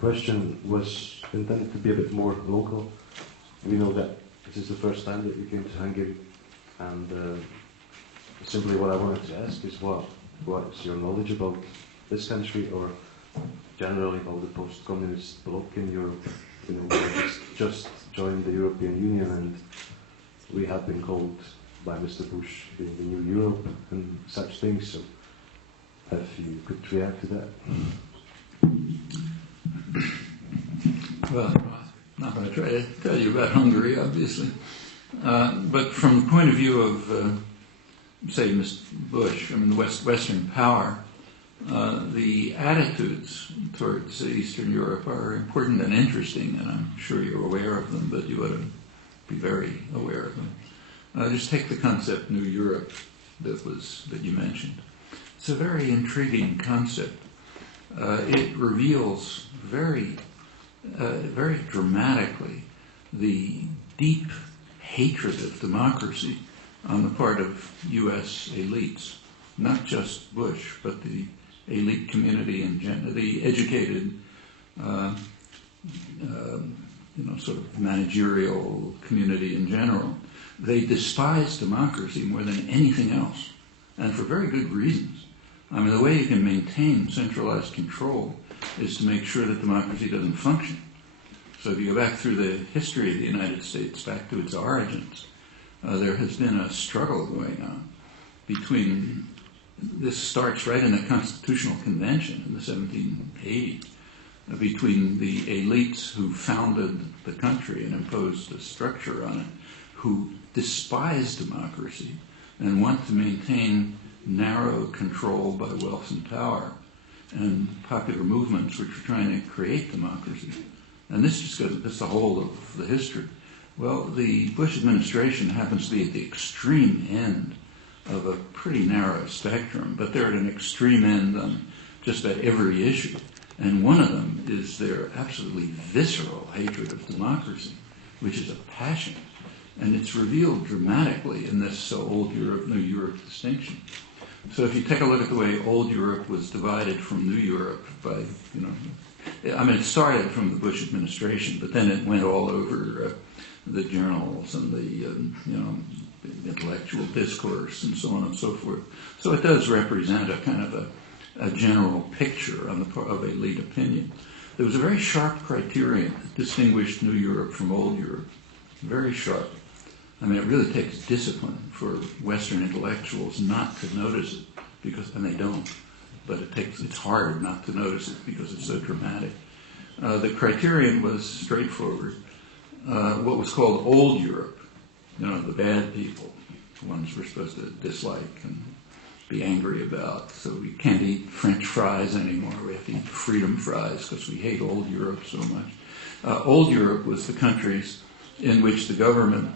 question was intended to be a bit more local. We know that this is the first time that you came to Hungary, and simply what I wanted to ask is what is your knowledge about this country, or generally about the post-communist bloc in Europe? You know, we just joined the European Union, and we have been called by Mr. Bush being the new Europe and such things. So, if you could react to that. Well, I'm not going to try to tell you about Hungary, obviously. But from the point of view of, say, Mr. Bush, I mean, the Western power, the attitudes towards Eastern Europe are important and interesting, and I'm sure you're aware of them, but you ought to be very aware of them. Just take the concept New Europe that you mentioned. It's a very intriguing concept. It reveals very dramatically the deep hatred of democracy on the part of U.S. elites, not just Bush, but the elite community and the educated, sort of managerial community in general. They despise democracy more than anything else, and for very good reasons. I mean, the way you can maintain centralized control is to make sure that democracy doesn't function. So if you go back through the history of the United States, back to its origins, there has been a struggle going on between, this starts right in the Constitutional Convention in the 1780s, between the elites who founded the country and imposed a structure on it, who despise democracy and want to maintain narrow control by wealth and power, and popular movements which are trying to create democracy. And this just goes, this is the whole of the history. Well, the Bush administration happens to be at the extreme end of a pretty narrow spectrum, but they're at an extreme end on just about every issue. And one of them is their absolutely visceral hatred of democracy, which is a passion. And it's revealed dramatically in this old Europe, New Europe distinction. So if you take a look at the way old Europe was divided from New Europe by, it started from the Bush administration, but then it went all over the journals and the intellectual discourse and so on and so forth. So it does represent a kind of a general picture on the part of elite opinion. There was a very sharp criterion that distinguished New Europe from old Europe. Very sharp. I mean, it really takes discipline for Western intellectuals not to notice it, and they don't. But it's hard not to notice it because it's so dramatic. The criterion was straightforward. What was called old Europe, the bad people, the ones we're supposed to dislike and be angry about. So we can't eat French fries anymore. We have to eat freedom fries because we hate old Europe so much. Old Europe was the countries in which the government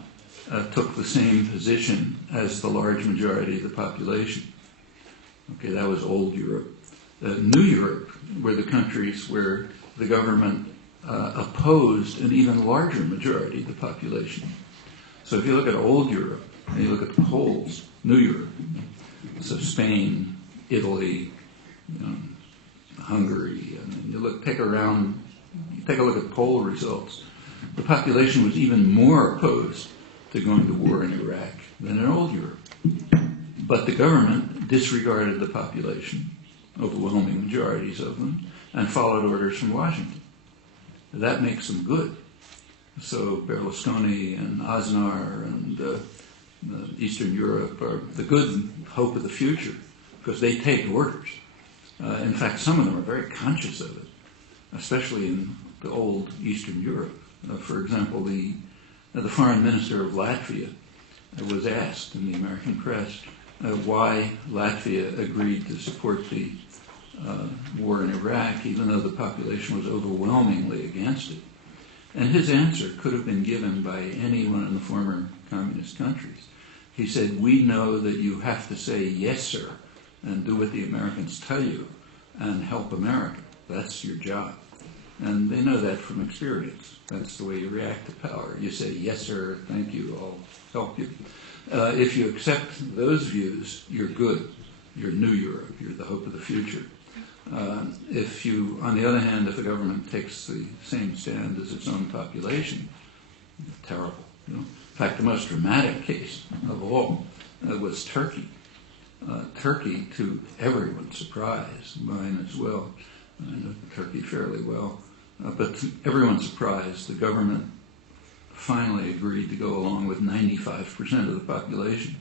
took the same position as the large majority of the population. Okay, that was old Europe. New Europe were the countries where the government opposed an even larger majority of the population. So if you look at old Europe, and you look at the Poles, New Europe, so Spain, Italy, Hungary, and you take a look at poll results, the population was even more opposed to going to war in Iraq than in old Europe. But the government disregarded the population, overwhelming majorities of them, and followed orders from Washington. That makes them good. So Berlusconi and Aznar and Eastern Europe are the good hope of the future because they take orders. In fact, some of them are very conscious of it, especially in the old Eastern Europe. For example, the foreign minister of Latvia was asked in the American press why Latvia agreed to support the war in Iraq, even though the population was overwhelmingly against it. And his answer could have been given by anyone in the former communist countries. He said, "We know that you have to say yes, sir, and do what the Americans tell you, and help America. That's your job." And they know that from experience. That's the way you react to power. You say, "Yes, sir, thank you, I'll help you." If you accept those views, you're good. You're New Europe. You're the hope of the future. If you, on the other hand, if a government takes the same stand as its own population, terrible. You know? In fact, the most dramatic case of all was Turkey. Turkey, to everyone's surprise, mine as well, I know Turkey fairly well, but to everyone's surprise, the government finally agreed to go along with 95% of the population.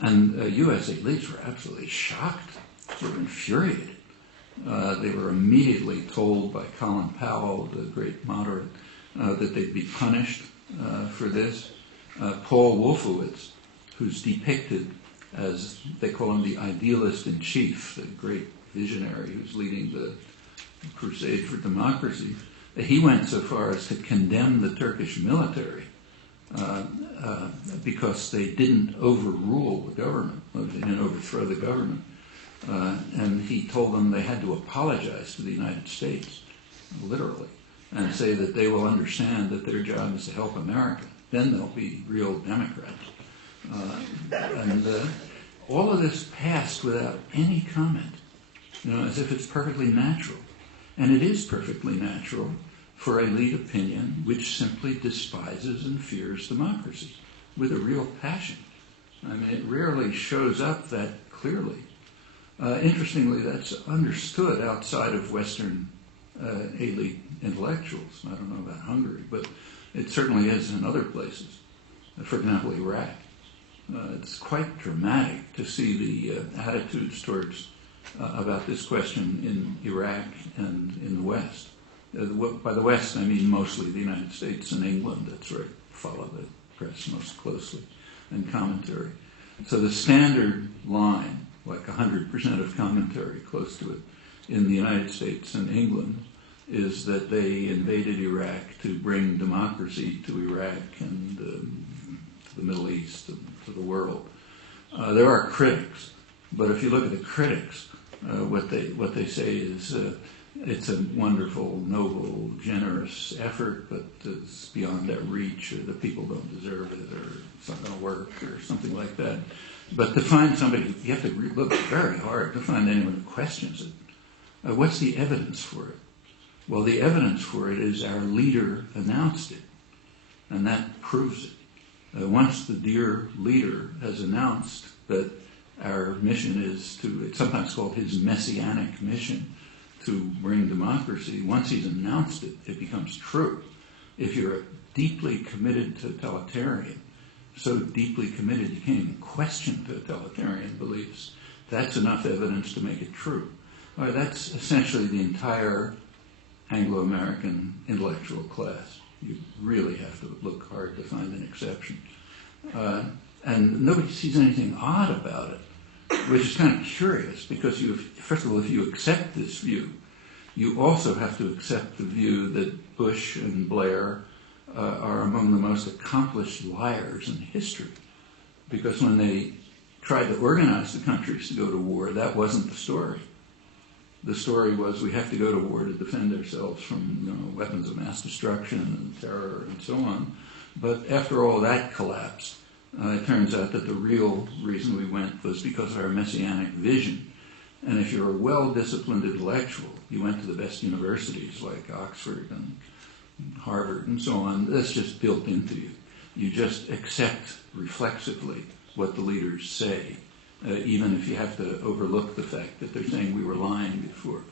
And U.S. elites were absolutely shocked. They were infuriated. They were immediately told by Colin Powell, the great moderate, that they'd be punished for this. Paul Wolfowitz, who's depicted as, they call him the idealist in chief, the great visionary who's leading the crusade for democracy, he went so far as to condemn the Turkish military because they didn't overrule the government, they didn't overthrow the government. And he told them they had to apologize to the United States, literally, and say that they will understand that their job is to help America. Then they'll be real Democrats. All of this passed without any comment, as if it's perfectly natural. And it is perfectly natural for elite opinion which simply despises and fears democracy with a real passion. I mean, it rarely shows up that clearly. Interestingly, that's understood outside of Western elite intellectuals. I don't know about Hungary, but it certainly is in other places. For example, Iraq. It's quite dramatic to see the attitudes towards about this question in Iraq and in the West. By the West, I mean mostly the United States and England. That's where I follow the press most closely and commentary. So the standard line, like 100% of commentary close to it in the United States and England, is that they invaded Iraq to bring democracy to Iraq and to the Middle East and to the world. There are critics, but if you look at the critics, what they say is it's a wonderful, noble, generous effort, but it's beyond their reach, or the people don't deserve it, or it's not going to work, or something like that. But to find somebody, you have to look very hard to find anyone who questions it. What's the evidence for it? Well, the evidence for it is our leader announced it, and that proves it. Once the dear leader has announced that our mission is to, it's sometimes called his messianic mission, to bring democracy, once he's announced it, it becomes true. If you're a deeply committed totalitarian, so deeply committed you can't even question totalitarian beliefs, that's enough evidence to make it true. All right, that's essentially the entire Anglo-American intellectual class. You really have to look hard to find an exception. And nobody sees anything odd about it, which is kind of curious, because first of all, if you accept this view, you also have to accept the view that Bush and Blair are among the most accomplished liars in history. Because when they tried to organize the countries to go to war, that wasn't the story. The story was we have to go to war to defend ourselves from weapons of mass destruction and terror and so on. But after all that collapsed, it turns out that the real reason we went was because of our messianic vision. And if you're a well-disciplined intellectual, you went to the best universities like Oxford and Harvard and so on, that's just built into you. You just accept reflexively what the leaders say, even if you have to overlook the fact that they're saying we were lying before.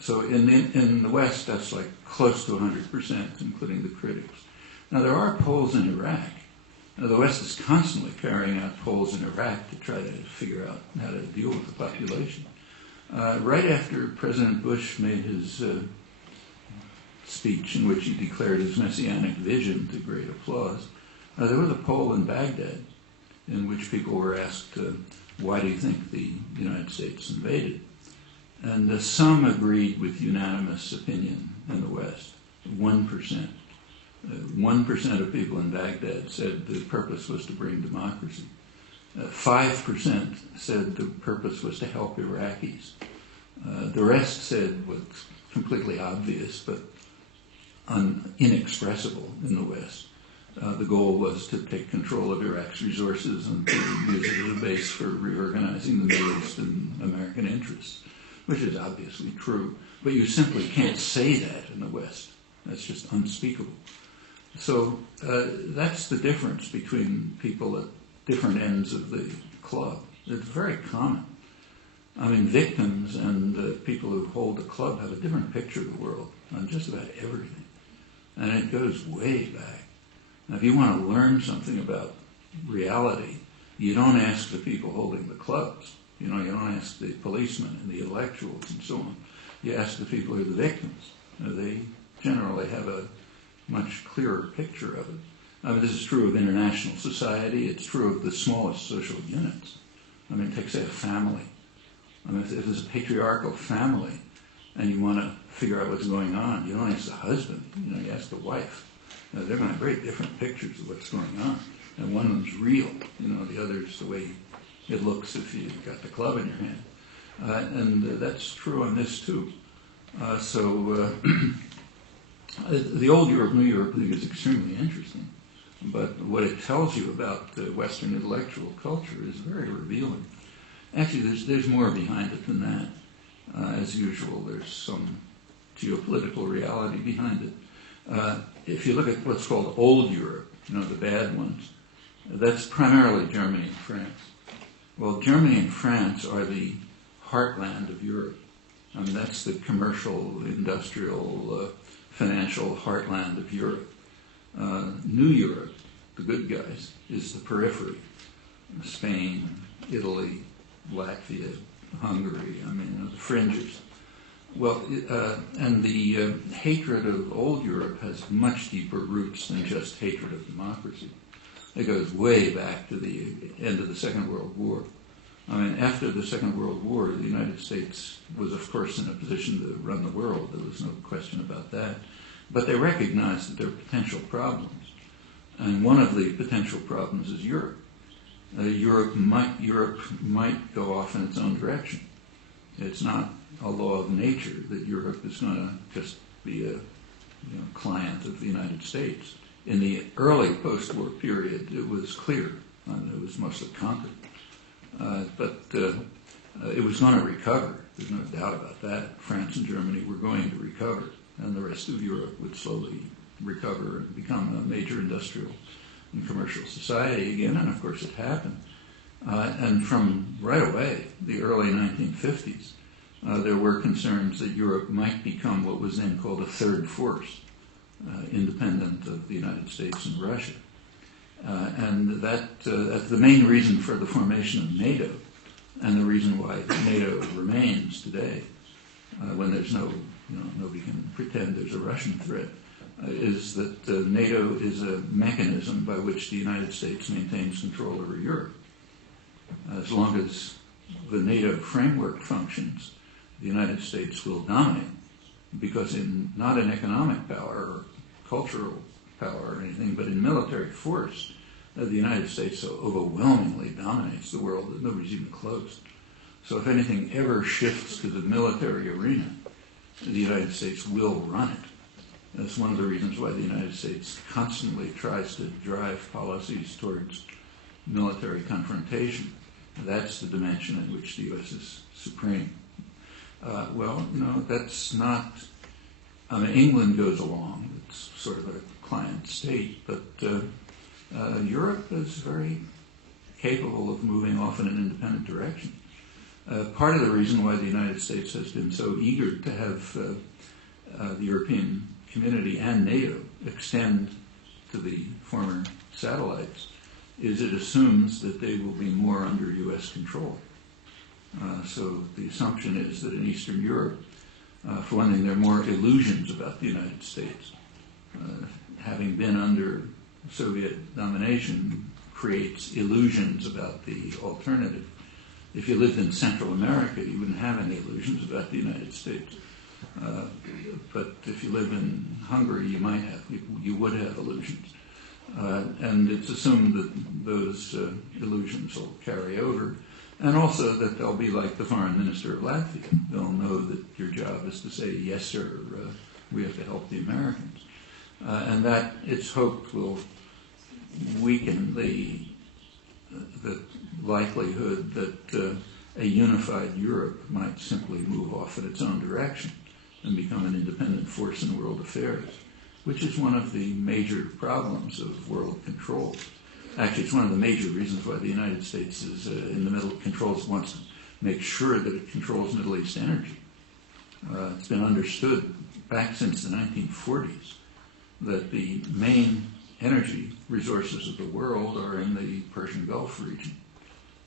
So in the West, that's like close to 100%, including the critics. Now, there are polls in Iraq. Now, the West is constantly carrying out polls in Iraq to try to figure out how to deal with the population. Right after President Bush made his speech in which he declared his messianic vision to great applause, there was a poll in Baghdad in which people were asked, why do you think the United States invaded? And some agreed with unanimous opinion in the West, 1%. 1% of people in Baghdad said the purpose was to bring democracy. 5% said the purpose was to help Iraqis. The rest said what's completely obvious but inexpressible in the West. The goal was to take control of Iraq's resources and to use it as a base for reorganizing the Middle East and American interests. which is obviously true, but you simply can't say that in the West. That's just unspeakable. So that's the difference between people at different ends of the club. It's very common. I mean, victims and people who hold the club have a different picture of the world on just about everything. And it goes way back. Now, if you want to learn something about reality, you don't ask the people holding the clubs. You don't ask the policemen and the intellectuals and so on. You ask the people who are the victims. They generally have a much clearer picture of it. I mean, this is true of international society. It's true of the smallest social units. I mean, take, say, a family. I mean, if there's a patriarchal family and you want to figure out what's going on, you don't ask the husband. You ask the wife. They're going to have very different pictures of what's going on. And one of them's real. The other's the way it looks if you've got the club in your hand. And that's true on this, too. The old Europe, New Europe, I think is extremely interesting. But what it tells you about Western intellectual culture is very revealing. Actually, there's more behind it than that. As usual, there's some geopolitical reality behind it. If you look at what's called old Europe, the bad ones, that's primarily Germany and France. Well, Germany and France are the heartland of Europe. I mean, that's the commercial, industrial, financial heartland of Europe. New Europe, the good guys, is the periphery. Spain, Italy, Latvia, Hungary, the fringes. Well, and the hatred of old Europe has much deeper roots than just hatred of democracy. It goes way back to the end of the Second World War. I mean, after the Second World War, the United States was, of course, in a position to run the world. There was no question about that. But they recognized that there were potential problems. And one of the potential problems is Europe. Europe might go off in its own direction. It's not a law of nature that Europe is going to just be a client of the United States. In the early post-war period, it was clear, and it was mostly conquered. But it was going to recover. There's no doubt about that. France and Germany were going to recover, and the rest of Europe would slowly recover and become a major industrial and commercial society again, and of course it happened. And from right away, the early 1950s, there were concerns that Europe might become what was then called a third force, independent of the United States and Russia. And that's the main reason for the formation of NATO, and the reason why NATO remains today, when there's nobody can pretend there's a Russian threat, is that NATO is a mechanism by which the United States maintains control over Europe. As long as the NATO framework functions, the United States will dominate, because not in economic power or cultural power or anything, but in military force, the United States so overwhelmingly dominates the world that nobody's even close. So if anything ever shifts to the military arena, the United States will run it. That's one of the reasons why the United States constantly tries to drive policies towards military confrontation. That's the dimension in which the U.S. is supreme. That's not... England goes along. It's sort of a client state, but Europe is very capable of moving off in an independent direction. Part of the reason why the United States has been so eager to have the European community and NATO extend to the former satellites is it assumes that they will be more under U.S. control. So the assumption is that in Eastern Europe, for one thing, there are more illusions about the United States. Having been under Soviet domination creates illusions about the alternative. If you lived in Central America, you wouldn't have any illusions about the United States. But if you live in Hungary, you would have illusions. And it's assumed that those illusions will carry over. And also that they'll be like the foreign minister of Latvia. They'll know that your job is to say, yes, sir, we have to help the Americans. And that, it's hoped, will weaken the likelihood that a unified Europe might simply move off in its own direction and become an independent force in world affairs, which is one of the major problems of world control. Actually, it's one of the major reasons why the United States is in the middle, wants to make sure that it controls Middle East energy. It's been understood back since the 1940s that the main energy resources of the world are in the Persian Gulf region.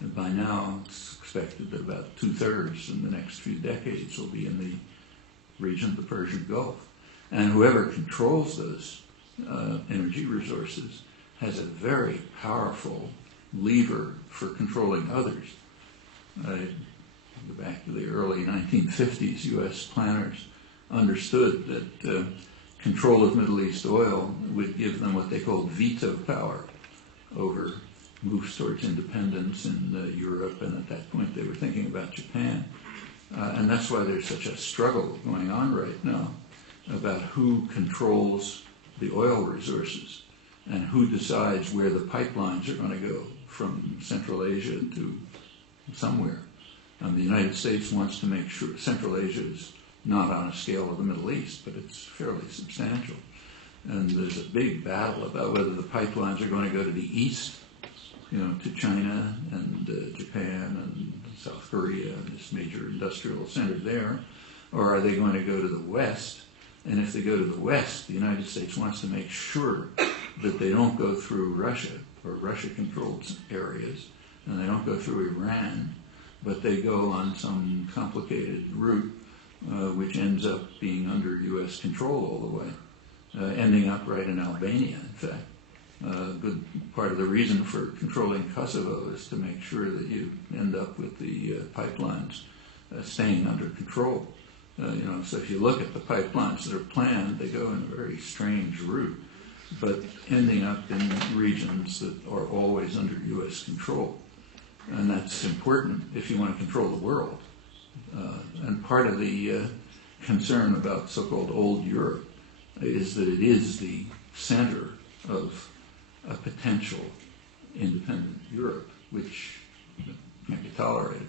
And by now, it's expected that about 2/3 in the next few decades will be in the region of the Persian Gulf. And whoever controls those energy resources has a very powerful lever for controlling others. Go back to the early 1950s, U.S. planners understood that control of Middle East oil would give them what they called veto power over moves towards independence in Europe, and at that point they were thinking about Japan. And that's why there's such a struggle going on right now about who controls the oil resources and who decides where the pipelines are going to go from Central Asia to somewhere. The United States wants to make sure Central Asia is not on a scale of the Middle East, but it's fairly substantial. And there's a big battle about whether the pipelines are going to go to the east, to China and Japan and South Korea and this major industrial center there, or are they going to go to the west? And if they go to the west, the United States wants to make sure that they don't go through Russia or Russia-controlled areas, and they don't go through Iran, but they go on some complicated route which ends up being under U.S. control all the way, ending up right in Albania, in fact. A good part of the reason for controlling Kosovo is to make sure that you end up with the pipelines staying under control. So if you look at the pipelines that are planned, they go in a very strange route, but ending up in regions that are always under U.S. control. And that's important if you want to control the world. And part of the concern about so-called old Europe is that it is the center of a potential independent Europe, which can't be tolerated.